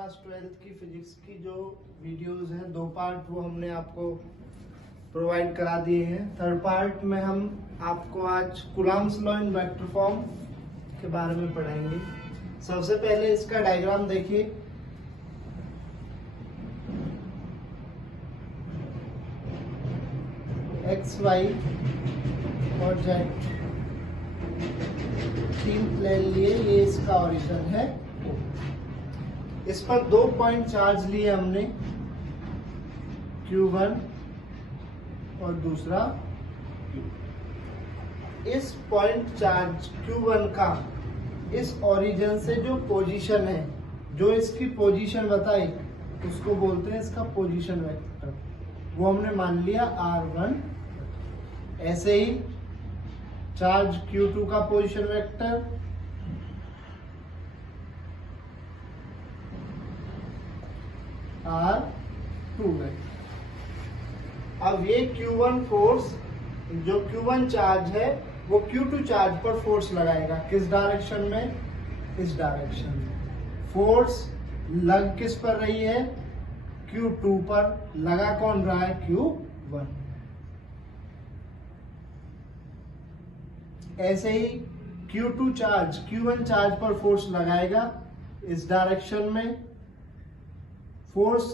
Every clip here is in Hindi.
क्लास 12th की फिजिक्स की जो वीडियोस हैं 2 पार्ट वो हमने आपको प्रोवाइड करा दिए हैं। थर्ड पार्ट में हम आपको आज Coulomb's law in vector form के बारे में पढ़ाएंगे। सबसे पहले इसका डायग्राम देखिए। एक्स वाई और जेड 3 प्लेन लिए, ये इसका ओरिजिन है। इस पर 2 पॉइंट चार्ज लिए हमने, Q1 और दूसरा Q। इस पॉइंट चार्ज Q1 का इस ओरिजिन से जो पोजीशन है, जो इसकी पोजीशन बताई, उसको बोलते हैं इसका पोजीशन वेक्टर। वो हमने मान लिया R1। ऐसे ही चार्ज Q2 का पोजीशन वेक्टर R2 है। अब ये Q1 फोर्स, जो Q1 चार्ज है वो Q2 चार्ज पर फोर्स लगाएगा। किस डायरेक्शन में? इस डायरेक्शन में। फोर्स लग किस पर रही है? Q2 पर। लगा कौन रहा है? Q1। ऐसे ही Q2 चार्ज Q1 चार्ज पर फोर्स लगाएगा इस डायरेक्शन में। फोर्स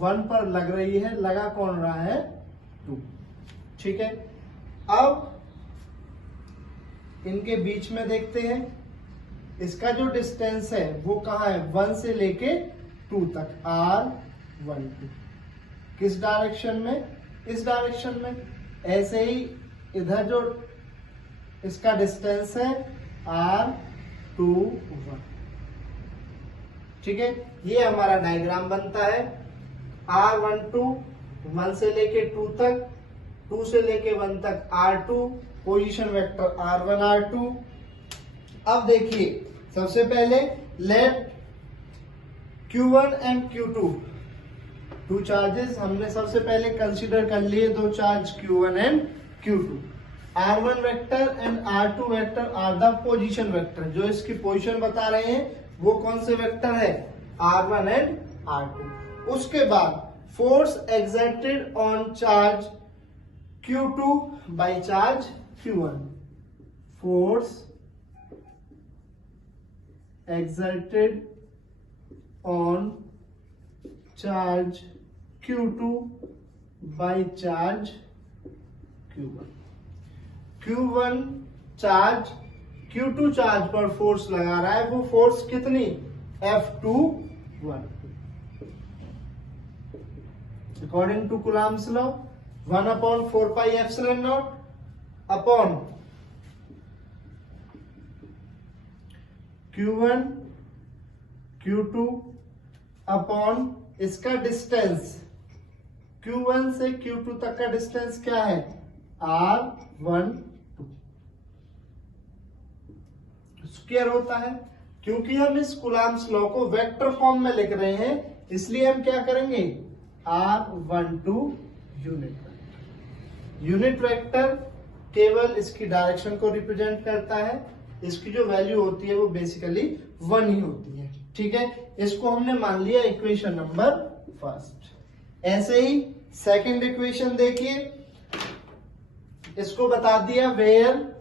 1 पर लग रही है, लगा कौन रहा है? 2। ठीक है। अब इनके बीच में देखते हैं, इसका जो डिस्टेंस है वो कहाँ है? 1 से लेके 2 तक, R12। किस डायरेक्शन में? इस डायरेक्शन में। ऐसे ही इधर जो इसका डिस्टेंस है R21। ठीक है, ये हमारा डायग्राम बनता है। R12 1 से लेके 2 तक, 2 से लेके 1 तक R2, position vector R1 R2। अब देखिए, सबसे पहले let Q1 and Q2, 2 charges हमने सबसे पहले कंसीडर कर लिए। 2 charge Q1 and Q2। R1 vector and R2 vector are the position vector. जो इसकी पोजीशन बता रहे हैं वो कौन से वेक्टर है? R1 and R2। उसके बाद force exerted on charge Q2 by charge Q1। Force exerted on charge Q2 by charge Q1। Q1 charge Q2 charge पर फोर्स लगा रहा है। वो फोर्स कितनी? F2 according to Coulomb's law 1/4πε0 upon Q1 Q2 upon इसका डिस्टेंस Q1 से Q2 तक का डिस्टेंस क्या है? R12 स्क्वायर होता है। क्योंकि हम इस कूलम्ब्स लॉ को वेक्टर फॉर्म में लिख रहे हैं, इसलिए हम क्या करेंगे? R12 यूनिट वेक्टर केवल इसकी डायरेक्शन को रिप्रेजेंट करता है। इसकी जो वैल्यू होती है वो बेसिकली 1 ही होती है। ठीक है, इसको हमने मान लिया इक्वेशन नंबर 1। ऐसे ही सेकंड इक्वेशन देखिए, इसको बता दिया where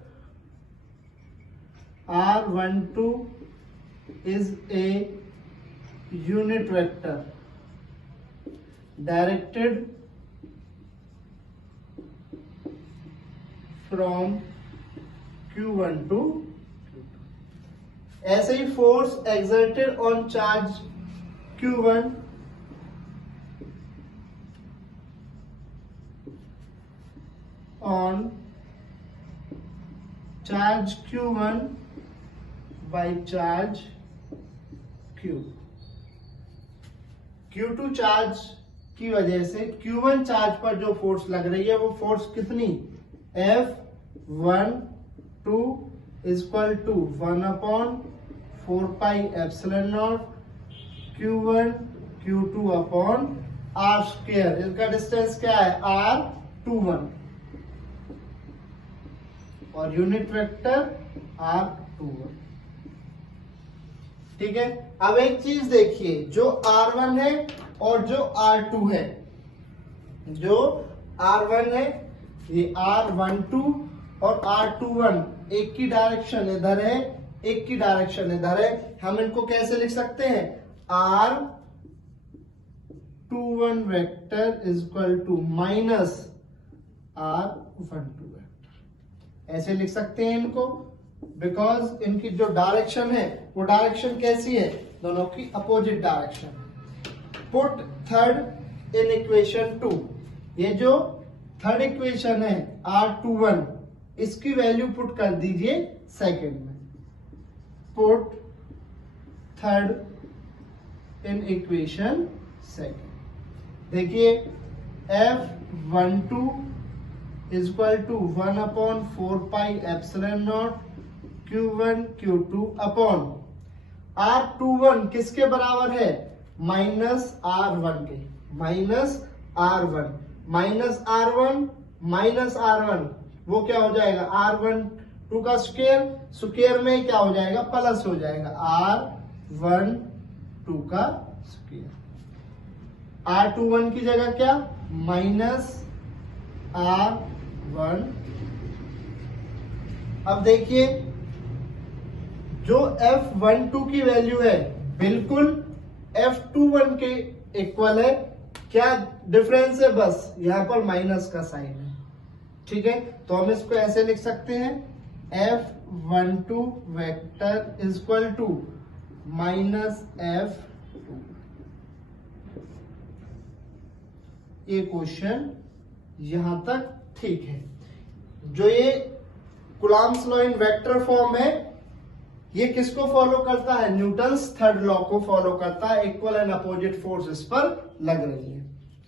R12 is a unit vector directed from Q1 to Q2। ऐसे ही force exerted on charge Q1 on charge Q1 by charge Q। Q2 charge की वजह से Q1 चार्ज पर जो फोर्स लग रही है वो फोर्स कितनी? F12 equal to 1/4πε0 Q1 Q2 upon R²। इसका डिस्टेंस क्या है? R21 और यूनिट वेक्टर R21। ठीक है। अब एक चीज देखिए, जो R1 है और जो R2 है, जो R1 है ये R12 और R21 एक की डायरेक्शन इधर है, एक की डायरेक्शन इधर है। हम इनको कैसे लिख सकते हैं? R21 vector is equal to minus R12 vector, ऐसे लिख सकते हैं इनको, बिकॉज इनकी जो डायरेक्शन है वो डायरेक्शन कैसी है? दोनों की opposite direction. Put third in equation 2, ये जो थर्ड इक्वेशन है R21, इसकी वैल्यू पुट कर दीजिए सेकंड में। Put third in equation second, देखिए F12 is equal to 1/4 pi epsilon naught Q1 Q2 upon R21 किसके बराबर है? माइनस R1 के, माइनस R1 माइनस R1 वो क्या हो जाएगा? R12 का स्क्वायर, स्क्वायर में क्या हो जाएगा? प्लस हो जाएगा R12 का स्क्वायर। R21 की जगह क्या? Minus R1। अब देखिए जो F12 की वैल्यू है बिल्कुल F21 के इक्वल है। क्या डिफरेंस है? बस यहां पर माइनस का साइन है, ठीक है। तो हम इसको ऐसे लिख सकते हैं, F12 vector is equal to minus F2। ये क्वेश्चन यहां तक ठीक है। जो ये Coulomb's law in vector form है, ये किसको फॉलो करता है? न्यूटन्स थर्ड लॉ को फॉलो करता है। इक्वल एंड अपोजिट फोर्स इस पर लग रही है,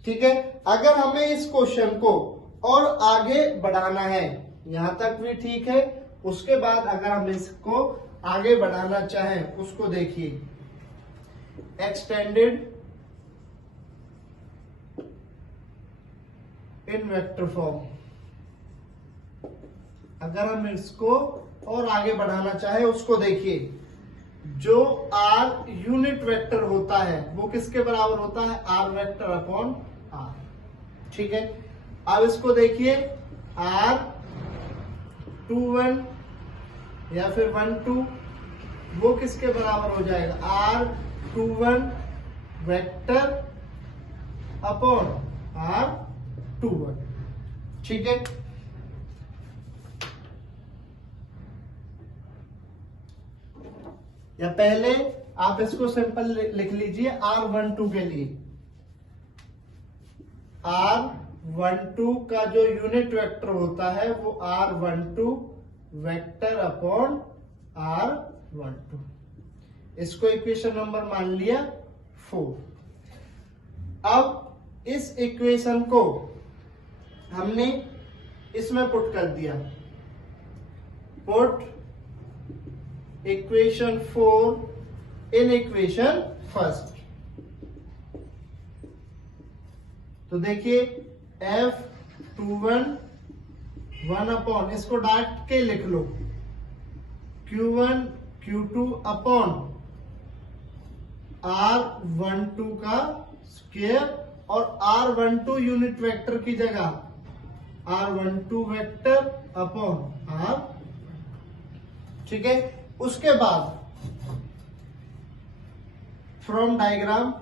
ठीक है। अगर हमें इस क्वेश्चन को और आगे बढ़ाना है, यहां तक भी ठीक है। उसके बाद अगर हम इसको आगे बढ़ाना चाहें, उसको देखिए, एक्सटेंडेड इन वेक्टर फॉर्म। अगर हम इसको और आगे बढ़ाना चाहे, उसको देखिए, जो R यूनिट वेक्टर होता है वो किसके बराबर होता है? R वेक्टर अपॉन R, ठीक है। अब इसको देखिए, R21 या फिर 12 वो किसके बराबर हो जाएगा? R21 वेक्टर अपॉन R21, ठीक है। या पहले आप इसको सिंपल लिख लीजिए R12 के लिए। R12 का जो यूनिट वेक्टर होता है वो R12 वेक्टर अपॉन R12, इसको इक्वेशन नंबर मान लिया 4। अब इस इक्वेशन को हमने इसमें पुट कर दिया, put equation 4 in equation first. तो देखिए F21 1/, इसको डायरेक्ट के लिख लो, Q1 Q2 अपॉन R12 का स्क्वायर, और R12 यूनिट वेक्टर की जगह R12 वेक्टर अपॉन R, ठीक है। उसके बाद फ्रॉम डायग्राम,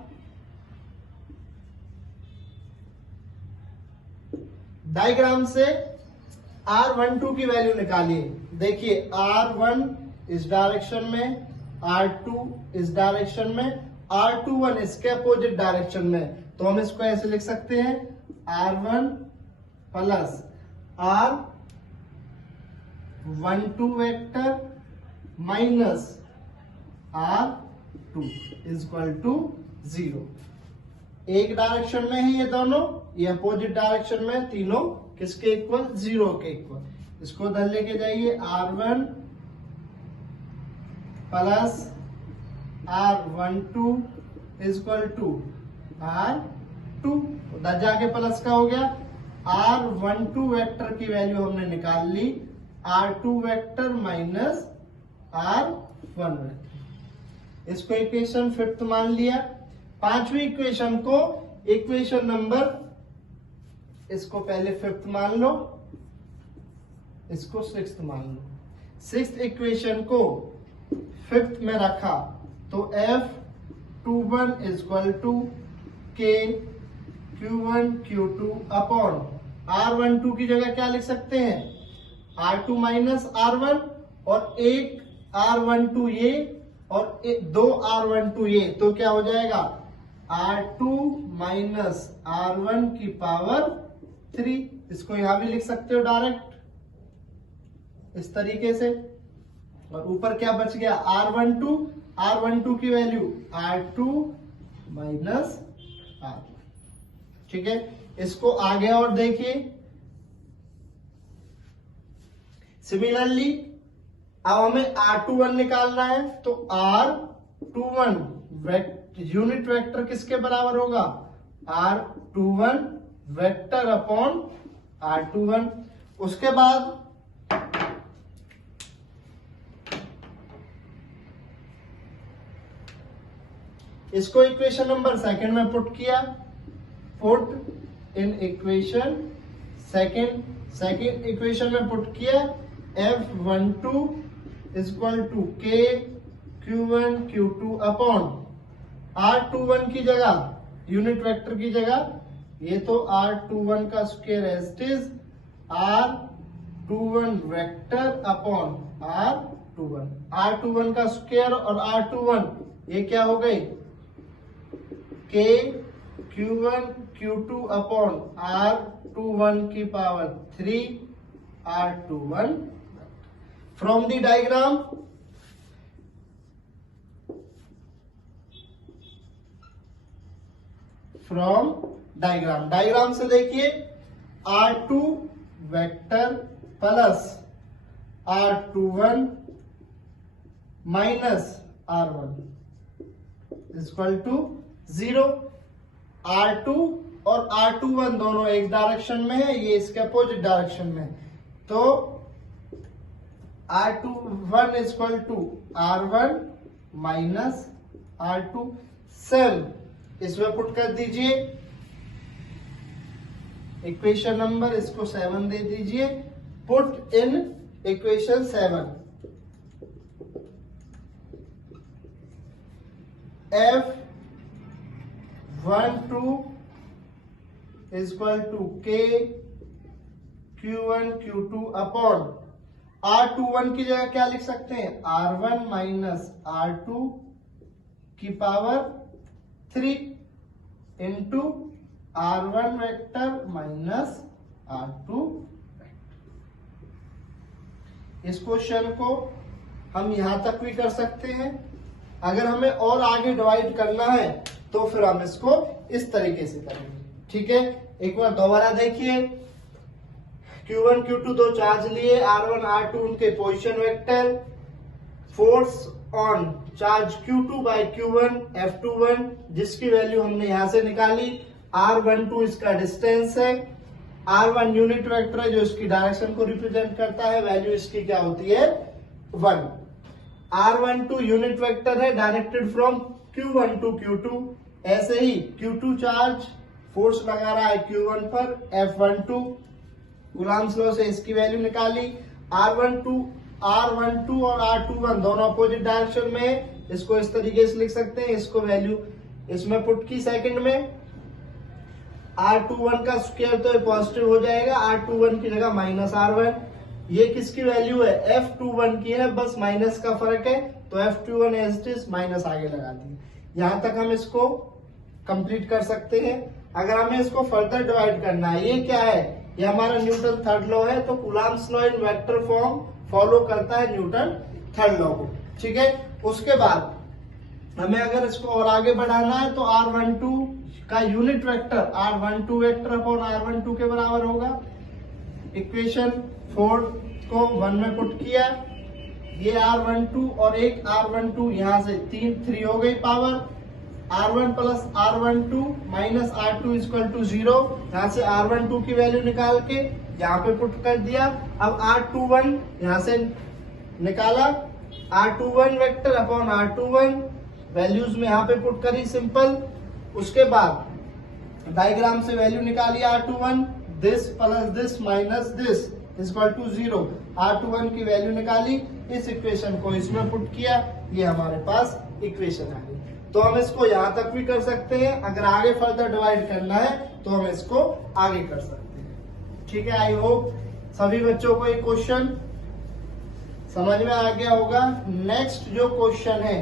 डायग्राम से R12 की वैल्यू निकालिए। देखिए R1 इस डायरेक्शन में, R2 इस डायरेक्शन में, R21 इसके अपोजिट डायरेक्शन में। तो हम इसको ऐसे लिख सकते हैं, R1 plus R12 vector minus R2 is equal to 0। एक डायरेक्शन में है ये दोनों, ये अपोजिट डायरेक्शन में, तीनों किसके इक्वल? 0 के इक्वल। इसको उधर लेके जाइए, R1 plus R12 is equal to R2, उधर जाके प्लस का हो गया। R12 वेक्टर की वैल्यू हमने निकाल ली, R2 vector minus R1 vector. इसको इक्वेशन फिफ्थ मान लिया। पांचवी इक्वेशन को इक्वेशन नंबर, इसको पहले फिफ्थ मान लो, इसको सिक्स्थ मान लो। सिक्स्थ इक्वेशन को फिफ्थ में रखा तो F21 equal to K Q1 Q2 upon R12 की जगह क्या लिख सकते हैं, R2 माइनस R1, और एक R12 ये और दो R12 ये, तो क्या हो जाएगा R2 माइनस R1 की पावर 3। इसको यहां भी लिख सकते हो डायरेक्ट इस तरीके से। और ऊपर क्या बच गया, R12 की वैल्यू R2 माइनस R1। ठीक है, इसको आगे और देखिए। सिमिलरली अब हमें R21 निकालना है, तो R21 यूनिट वेक्टर किसके बराबर होगा, R21 वेक्टर अपॉन R21। उसके बाद इसको इक्वेशन नंबर सेकंड में पुट किया, put in equation second equation में पुट किया F12 equal to K Q1 Q2 upon R21 की जगह यूनिट वेक्टर की जगह ये तो R21 का square as it is R21 vector upon R21 का स्क्वायर और R21 ये क्या हो गई, के Q1 Q2 अपॉन R21 की power 3 R21। From the diagram diagram से देखिए R2 vector plus R21 minus R1 equal to 0। R2 और R21 दोनों एक डायरेक्शन में है, ये इसके अपोजिट डायरेक्शन में है, तो R21 equal to R1 minus R2। Same इसमें पुट कर दीजिए इक्वेशन नंबर, इसको 7 दे दीजिए, put in equation 7 F12 equal to K Q1 Q2 upon R21 की जगह क्या लिख सकते हैं, R1 माइनस R2 की power 3 into R1 vector minus R2। इस क्वेश्चन को हम यहां तक भी कर सकते हैं। अगर हमें और आगे डिवाइड करना है तो फिर हम इसको इस तरीके से करेंगे। ठीक है, एक बार दोबारा देखिए, Q1 Q2 दो चार्ज लिए, R1 R2 उनके position vector, force on charge Q2 by Q1 F21 जिसकी वैल्यू हमने यहां से निकाली, R12 इसका डिस्टेंस है, R1 यूनिट वेक्टर है जो इसकी डायरेक्शन को रिप्रेजेंट करता है, वैल्यू इसकी क्या होती है 1। R12 यूनिट वेक्टर है directed from Q1 to Q2। ऐसे ही Q2 चार्ज फोर्स लगा रहा है Q1 पर, F12 गुलाम्स लॉ से इसकी वैल्यू निकाली। R12 और R21 दोनों अपोजिट डायरेक्शन में है, इसको इस तरीके से लिख सकते हैं, इसको वैल्यू इसमें पुट की सेकंड में। R21 का स्क्वायर तो पॉजिटिव हो जाएगा, R21 की जगह माइनस R1। ये किसकी वैल्यू है, F21 की है, बस माइनस का फर्क है, तो F21 as it is minus आगे लगा दिए। यहां तक हम इसको कंप्लीट कर सकते हैं। अगर हमें इसको फर्दर डिवाइड करना है, ये क्या है, ये हमारा न्यूटन थर्ड लॉ है, तो Coulomb's law in vector form follow करता है न्यूटन थर्ड लॉ को। ठीक है, उसके बाद हमें अगर इसको और आगे बढ़ाना है तो R12 का unit vector R12 vector upon R12 के बराबर होगा। इक्वेशन 4 को 1 में पुट किया, ये R12 और एक R12 यहां से 3 हो गई power, R1 plus R12 minus R2 equal to 0। यहां से R12 की वैल्यू निकाल के यहाँ पे पुट कर दिया। अब R21 यहां से निकाला, R21 vector upon R21 values में यहाँ पे पुट करी सिंपल। उसके बाद डायग्राम से वैल्यू निकाली R21, this plus this minus this equal to 0। R21 की वैल्यू निकाली, इस इक्वेशन को इसमें पुट किया, ये हमारे पास इक्वेशन आ गई। तो हम इसको यहां तक भी कर सकते हैं, अगर आगे फर्दर डिवाइड करना है तो हम इसको आगे कर सकते हैं। ठीक है, आई होप सभी बच्चों को ये क्वेश्चन समझ में आ गया होगा। नेक्स्ट जो क्वेश्चन है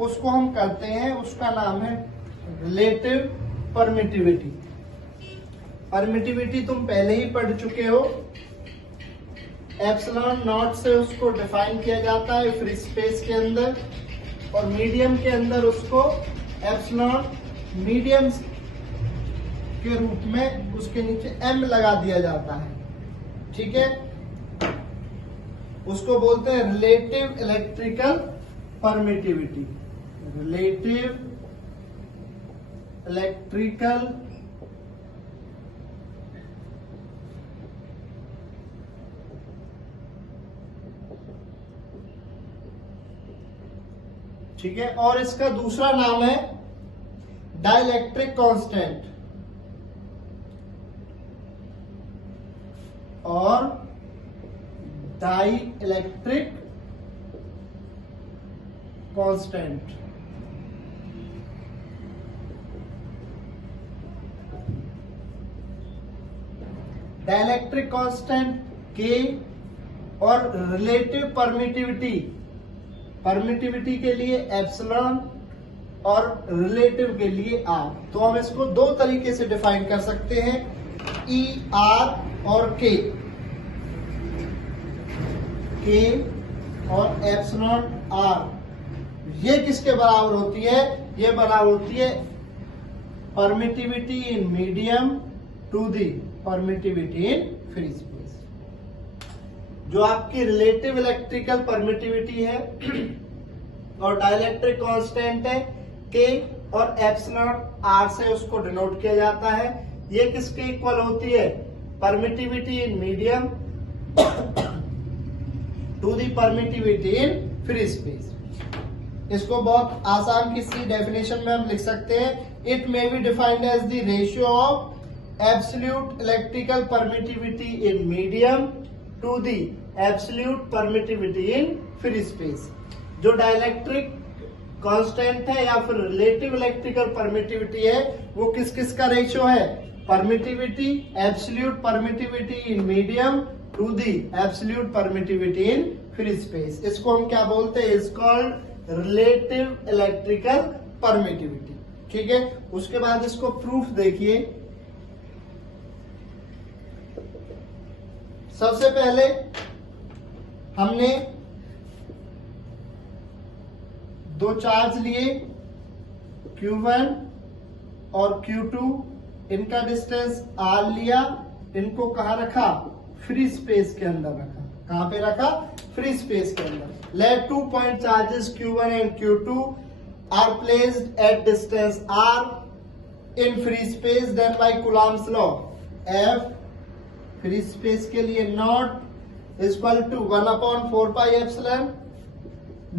उसको हम करते हैं, उसका नाम है रिलेटिव परमिटिविटी। परमिटिविटी तुम पहले ही पढ़ चुके हो। एप्सिलॉन नॉट से उसको डिफाइन किया जाता है फ्री स्पेस के अंदर, और मीडियम के अंदर उसको एप्सिलॉन मीडियम के रूप में उसके नीचे m लगा दिया जाता है। ठीक है, उसको बोलते हैं relative electrical permittivity. Relative electrical ठीक है, और इसका दूसरा नाम है डाइलेक्ट्रिक कांस्टेंट और डाइलेक्ट्रिक कांस्टेंट। डाइलेक्ट्रिक कांस्टेंट के और रिलेटिव परमिटिविटी, परमिटिविटी के लिए एप्सिलॉन और रिलेटिव के लिए आर। तो हम इसको दो तरीके से डिफाइन कर सकते हैं, ई आर और के और एप्सिलॉन आर। ये किसके बराबर होती है? ये बराबर होती है permittivity in medium to the permittivity in free space. जो आपकी रिलेटिव इलेक्ट्रिकल परमिटिविटी है और डाइलेक्ट्रिक कांस्टेंट है के और एप्सिलॉन आर से उसको डिनोट किया जाता है। ये किसके इक्वल होती है? Permittivity in medium to the permittivity in free space. इसको बहुत आसान किसी डेफिनेशन में हम लिख सकते हैं, it may be defined as the ratio of absolute electrical permittivity in medium to the absolute permittivity in free space. जो डाइलेक्ट्रिक कांस्टेंट है या फिर रिलेटिव इलेक्ट्रिकल परमिटिविटी है, वो किस किस का रेशियो है? Permittivity, absolute permittivity in medium to the absolute permittivity in free space. इसको हम क्या बोलते हैं? Is called relative electrical permittivity. ठीक है, उसके बाद इसको प्रूफ देखिए। सबसे पहले हमने दो चार्ज लिए Q1 और Q2, इनका डिस्टेंस R लिया, इनको कहाँ रखा? फ्री स्पेस के अंदर रखा। कहां पे रखा? फ्री स्पेस के अंदर। Let 2 point charges Q1 and Q2 are placed at distance R in free space, then by Coulomb's law F free space के लिए naught equal to 1/4 pi epsilon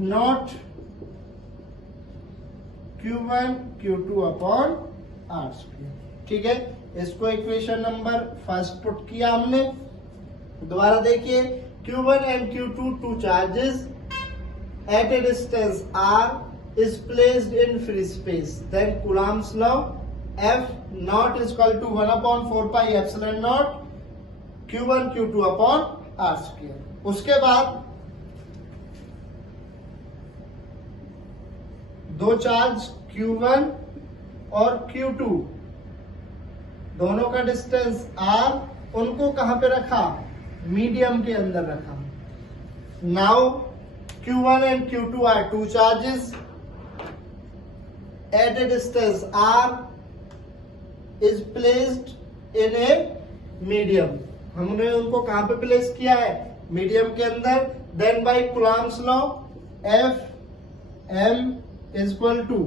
naught Q1 Q2 upon R square. ठीक है, इसको इक्वेशन नंबर फर्स्ट पुट किया हमने। दोबारा देखिए, Q1 and Q2 two charges at a distance R is placed in free space, then Coulomb's law F naught is equal to 1/4 pi epsilon naught Q1 Q2 upon R square। उसके बाद दो चार्ज Q1 और Q2, दोनों का डिस्टेंस R, उनको कहां पे रखा? मीडियम के अंदर रखा। Now Q1 and Q2 are two charges at a distance R is placed in a medium। हमने उनको कहां पे प्लेस किया है? मीडियम के अंदर। Then by Coulomb's law F M is equal to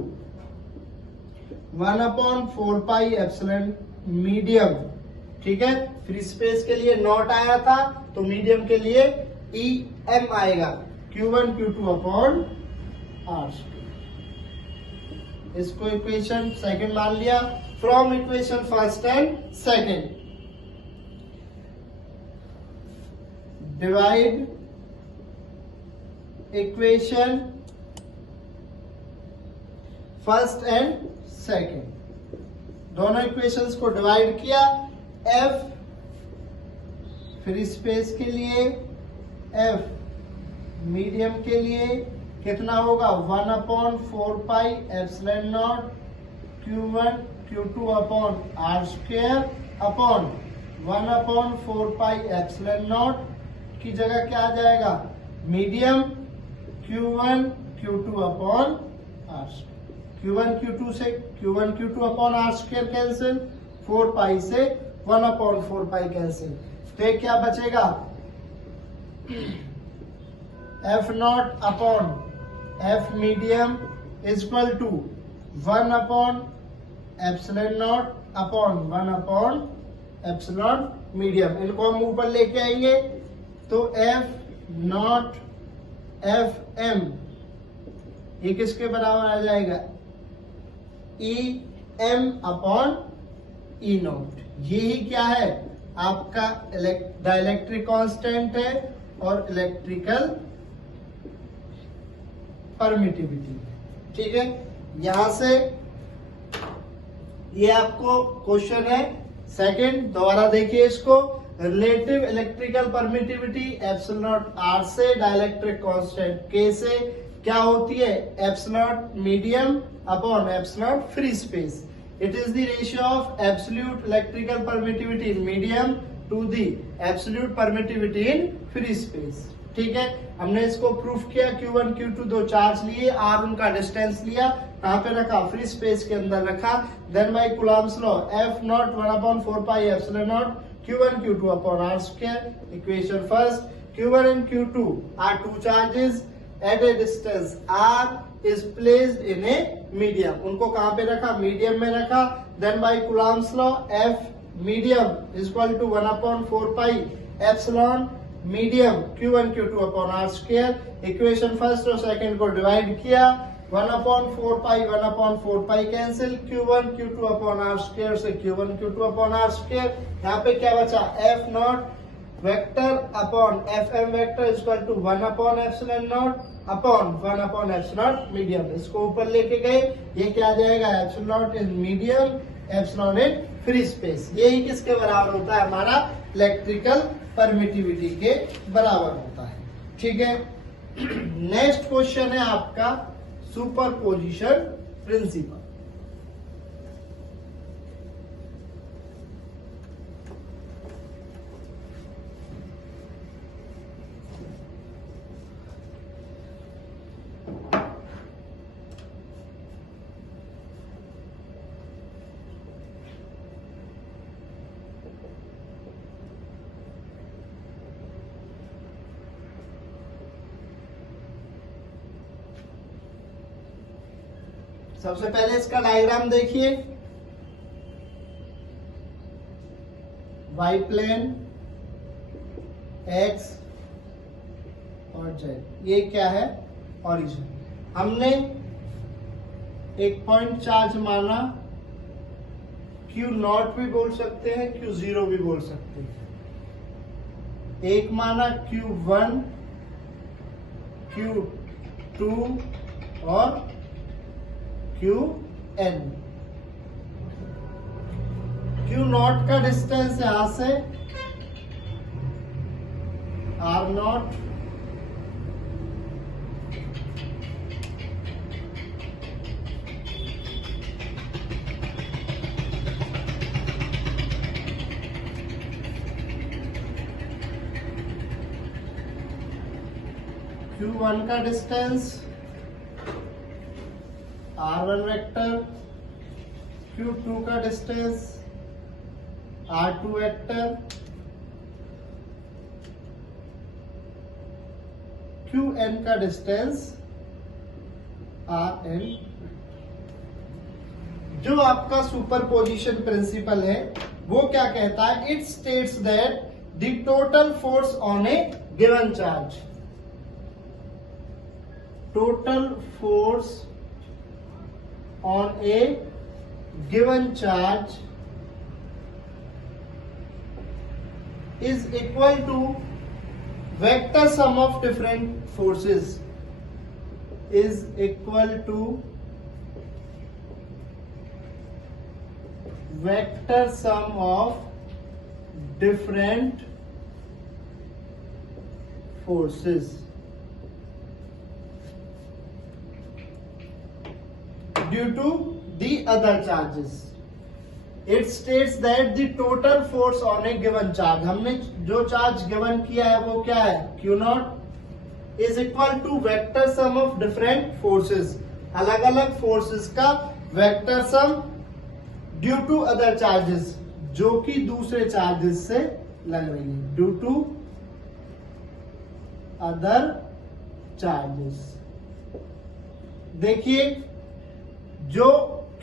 1/4 pi epsilon medium. ठीक है, फ्री स्पेस के लिए नॉट आया था, तो मीडियम के लिए E M आएगा, Q1 Q2 upon R square. इसको इक्वेशन सेकंड मान लिया। From equation first and second divide equation first and second, दोनों इक्वेशंस को डिवाइड किया। एफ फ्री स्पेस के लिए, एफ मीडियम के लिए कितना होगा 1/4 epsilon naught Q1 Q2 upon R square upon 1/4 epsilon not की जगह क्या आ जाएगा medium Q1 Q2 upon R square. Q1 Q2 से Q1 Q2 upon R square cancel, 4 से 1/4 कैंसिल, तो ये क्या बचेगा F not upon F medium equal to 1/एप्सिलॉन नॉट अपॉन 1/एप्सिलॉन मीडियम। इनको हम ऊपर लेके आएंगे तो F नॉट F M ये किसके बराबर आ जाएगा E M upon E not. यही क्या है आपका डाइलेक्ट्रिक कांस्टेंट है और इलेक्ट्रिकल परमिटिविटी। ठीक है, यहां से ये आपको क्वेश्चन है सेकंड, दोबारा देखिए इसको। Relative electrical permittivity epsilon naught R से डाइलेक्ट्रिक कांस्टेंट के से क्या होती है epsilon medium upon epsilon free space. It is the ratio of absolute electrical permittivity in medium to the absolute permittivity in free space. ठीक है, हमने इसको प्रूफ किया। Q1 Q2 दो चार्ज लिए, R उनका डिस्टेंस लिया, कहां पे रखा फ्री स्पेस के अंदर रखा। Then by Coulomb's law F not 1/4 epsilon naught Q1 Q2 upon R square. Equation first Q1 and Q2 are two charges at a distance R is placed in a medium। उनको कहां पे रखा मीडियम में रखा। Then by Coulomb's law F medium is equal to 1/4 epsilon medium Q1 Q2 upon R square. Equation first और सेकंड को डिवाइड किया, 1/4 cancel, Q1 Q2 upon R square से Q1 Q2 upon R square. यहाँ पे क्या बचा F not vector upon FM vector equal to 1/एप्सिलॉन नॉट अपॉन 1/एप्सिलॉन मीडियम। इसको ऊपर लेके गए, ये क्या आ जाएगा epsilon not in medium epsilon in free space. यही किसके बराबर होता है हमारा इलेक्ट्रिकल परमिटिविटी के बराबर होता है। ठीक है, नेक्स्ट क्वेश्चन है आपका सुपरपोजिशन प्रिंसिपल। सबसे पहले इसका डायग्राम देखिए, वाई प्लेन एक्स और जेड, ये क्या है ओरिजिन। हमने एक पॉइंट चार्ज माना, Q नॉट भी बोल सकते हैं, Q0 भी बोल सकते हैं। एक माना Q1 Q2 और Qn। Q नॉट का डिस्टेंस यहां से R नॉट, Q1 का डिस्टेंस R1 वेक्टर, Q2 का डिस्टेंस R2 वेक्टर, Qn का डिस्टेंस Rn। जो आपका सुपरपोजिशन प्रिंसिपल है वो क्या कहता है, it states that the total force on a given charge, total force on a given charge is equal to vector sum of different forces is equal to vector sum of different forces due to the other charges. It states that the total force on a given charge, हमने जो चार्ज गिवन किया है वो क्या है, Q naught is equal to vector sum of different forces, अलग अलग फोर्सेस का vector sum due to other charges, जो कि दूसरे चार्जेस से लग रही है, ड्यू टू अदर चार्जेस. देखिए जो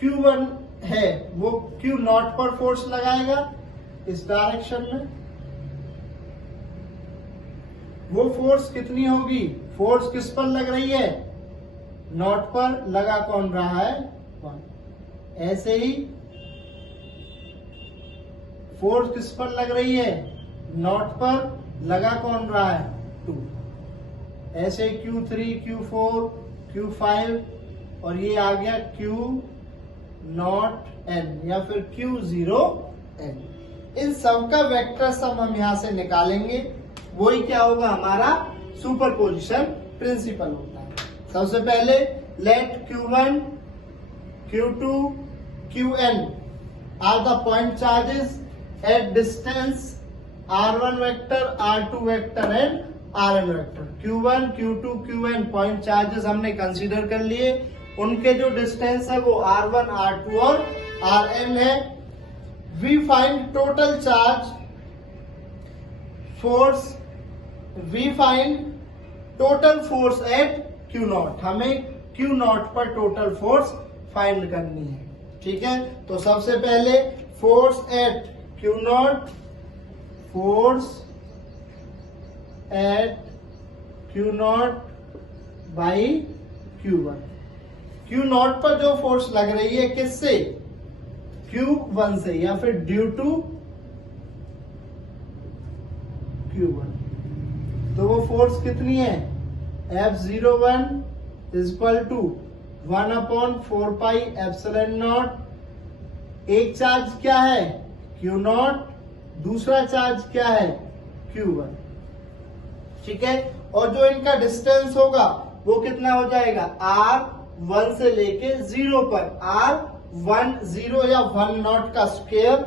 Q1 है वो Q नॉट पर फोर्स लगाएगा इस डायरेक्शन में. वो फोर्स कितनी होगी, फोर्स किस पर लग रही है, नॉट पर. लगा कौन रहा है, 1. ऐसे ही फोर्स किस पर लग रही है, नॉट पर. लगा कौन रहा है, 2. ऐसे Q3, Q4, Q5 और ये आ गया Q नॉट n या फिर Q0n. इन सब का वेक्टर सम हम यहां से निकालेंगे. वही क्या होगा, हमारा सुपरपोजिशन प्रिंसिपल होता है. सबसे पहले let Q1, Q2, Qn are the point charges at distance R1 vector, R2 vector and Rn vector. Q1, Q2, Qn point charges हमने कंसीडर कर लिए. उनके जो डिस्टेंस है वो R1, R2 और Rn है. We find total charge force, we find total force at Q naught. हमें Q नॉट पर टोटल फोर्स फाइंड करनी है. ठीक है, तो सबसे पहले force at Q naught, force at Q naught by Q1. Q naught पर जो फोर्स लग रही है किससे, Q1 से या फिर ड्यू टू Q1. तो वो फोर्स कितनी है, F01 is equal to 1/4 pi epsilon naught. एक चार्ज क्या है, Q नॉट, दूसरा चार्ज क्या है, Q1. ठीक है, और जो इनका डिस्टेंस होगा वो कितना हो जाएगा, R1 से लेके 0 पर, R1 0 या 1 नॉट का स्क्वायर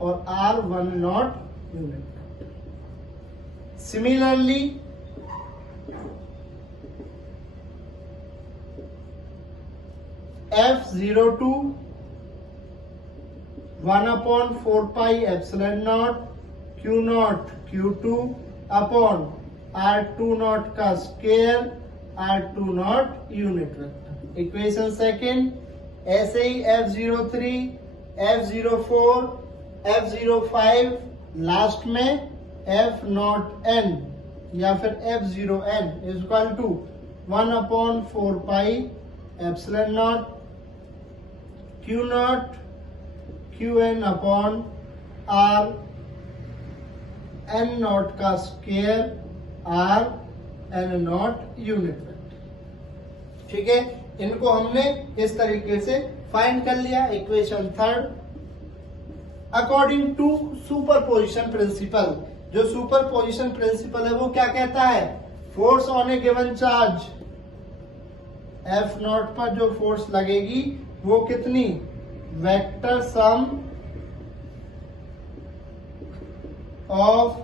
और R1 not unit. Similarly F02 1/4 pi epsilon not Q not Q2 upon R2 not का square, R2 not unit vector. Equation second. ऐसे ही F03, F04, F05, लास्ट में F नॉट n या फिर F0n is equal to 1/4 pi epsilon not Q not Qn upon R n not का square, R n not unit vector. ठीक है, इनको हमने इस तरीके से फाइंड कर लिया. Equation third. According to superposition principle, जो सुपरपोजिशन प्रिंसिपल है वो क्या कहता है, force on a given charge F naught पर जो फोर्स लगेगी वो कितनी, vector sum of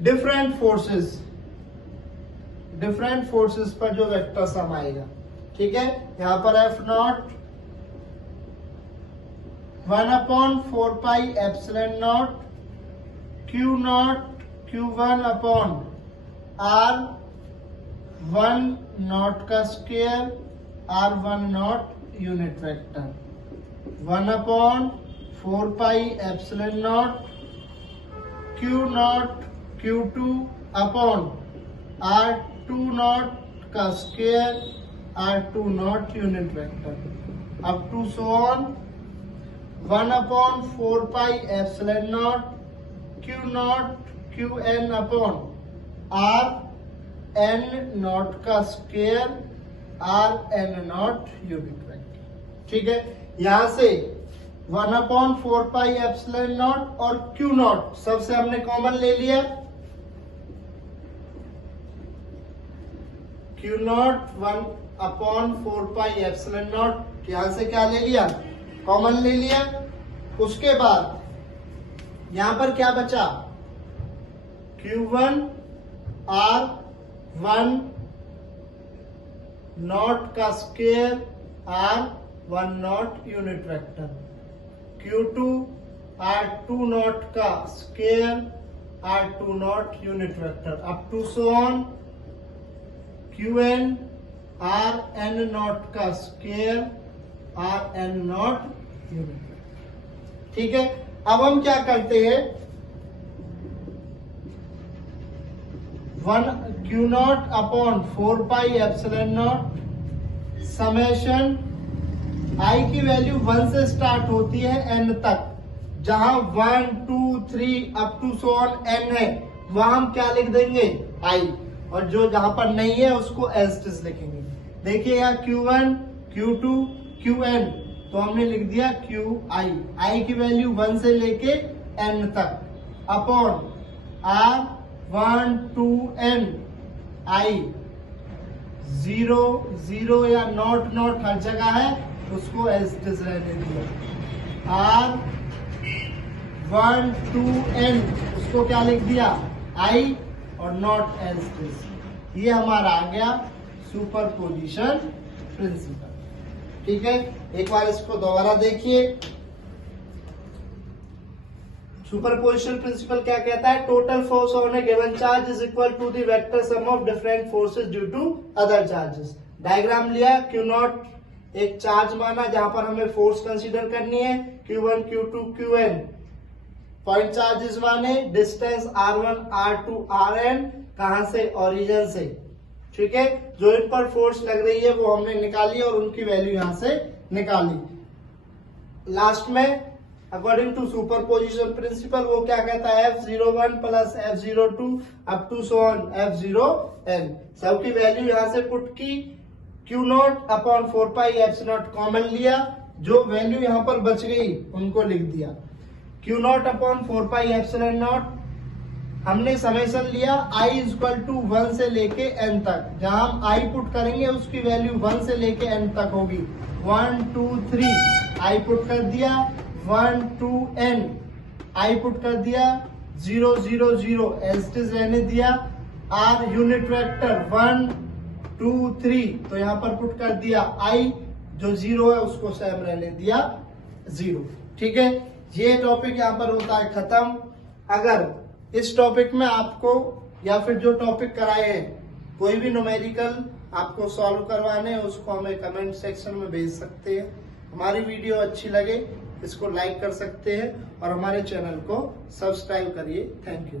different forces, different forces पर जो वेक्टर सम आएगा. ठीक है, यहां पर F not 1/4 pi epsilon not Q not Q1 upon R1 not का square, R1 not unit vector. 1/4 pi epsilon not Q not Q2 upon R R2 not का square R2 not unit vector up to so on 1/4 pi epsilon not Q not Qn upon R n not का square Rn not unit vector. ठीक है, यहां से 1/4 पाई एप्सिलॉन नॉट और Q नॉट सबसे हमने कॉमन ले लिया। Q not 1/4 pi epsilon not यहां से क्या ले लिया, कॉमन ले लिया। उसके बाद यहां पर क्या बचा, Q1 R1 नॉट का square R1 not unit vector, Q2 R2 not का square R2 not unit vector up to so on Qn Rn not का square Rn not unit vector. ठीक है, अब हम क्या करते हैं, Q not upon 4 pi epsilon not summation I की वैल्यू 1 से स्टार्ट होती है n तक, जहां 1 2 3 up to so on n है, वहां हम क्या लिख देंगे I, और जो जहां पर नहीं है उसको एज इट इज लिखेंगे। देखिए यहाँ Q1 Q2 Qn, तो हमने लिख दिया I की वैल्यू 1 से लेके n तक अपॉन R1 2 n I 0 0 या नॉट नॉट हर जगह है, उसको एज इट इज रहने दिया। R1 2 n उसको क्या लिख दिया I और नॉट एज इट इज। ये हमारा आ गया सुपरपोजिशन प्रिंसिपल। ठीक है, एक बार इसको दोबारा देखिए। सुपरपोजिशन प्रिंसिपल क्या कहता है, total force on a given charge is equal to the vector sum of different forces due to other charges. Diagram लिया, Q नॉट एक चार्ज माना जहां पर हमें फोर्स कंसीडर करनी है, Q1 Q2 Qn point charges माने, डिस्टेंस R1 R2 Rn कहां से, ओरिजिन से। ठीक है, जो इन पर फोर्स लग रही है वो हमने निकाली और उनकी वैल्यू यहां से निकाली। लास्ट में अकॉर्डिंग टू सुपरपोजिशन प्रिंसिपल वो क्या कहता है, F01 plus F02 up to so on F0n, सबकी वैल्यू यहां से पुट की। Q not upon 4 pi epsilon naught common लिया, जो वैल्यू यहां पर बच गई उनको लिख दिया। Q not upon 4 pi epsilon not हमने समेशन लिया I इज इक्वल टू 1 से लेके n तक, जहां हम I पुट करेंगे उसकी वैल्यू 1 से लेके n तक होगी। 1 2 3 I पुट कर दिया, 1 2 n I पुट कर दिया, 0 0 0 एज इट इज रहने दिया। R यूनिट वेक्टर 1 2 3, तो यहाँ पर पुट कर दिया I, जो 0 है उसको सेम रहने दिया 0। ठीक है, ये टॉपिक यहाँ पर होता है खत्म। अगर इस टॉपिक में आपको या फिर जो टॉपिक कराए हैं कोई भी न्यूमेरिकल आपको सॉल्व करवाने हैं, उसको हमें कमेंट सेक्शन में भेज सकते हैं। हमारी वीडियो अच्छी लगे इसको लाइक कर सकते हैं और हमारे चैनल को सब्सक्राइब करिए। Thank you.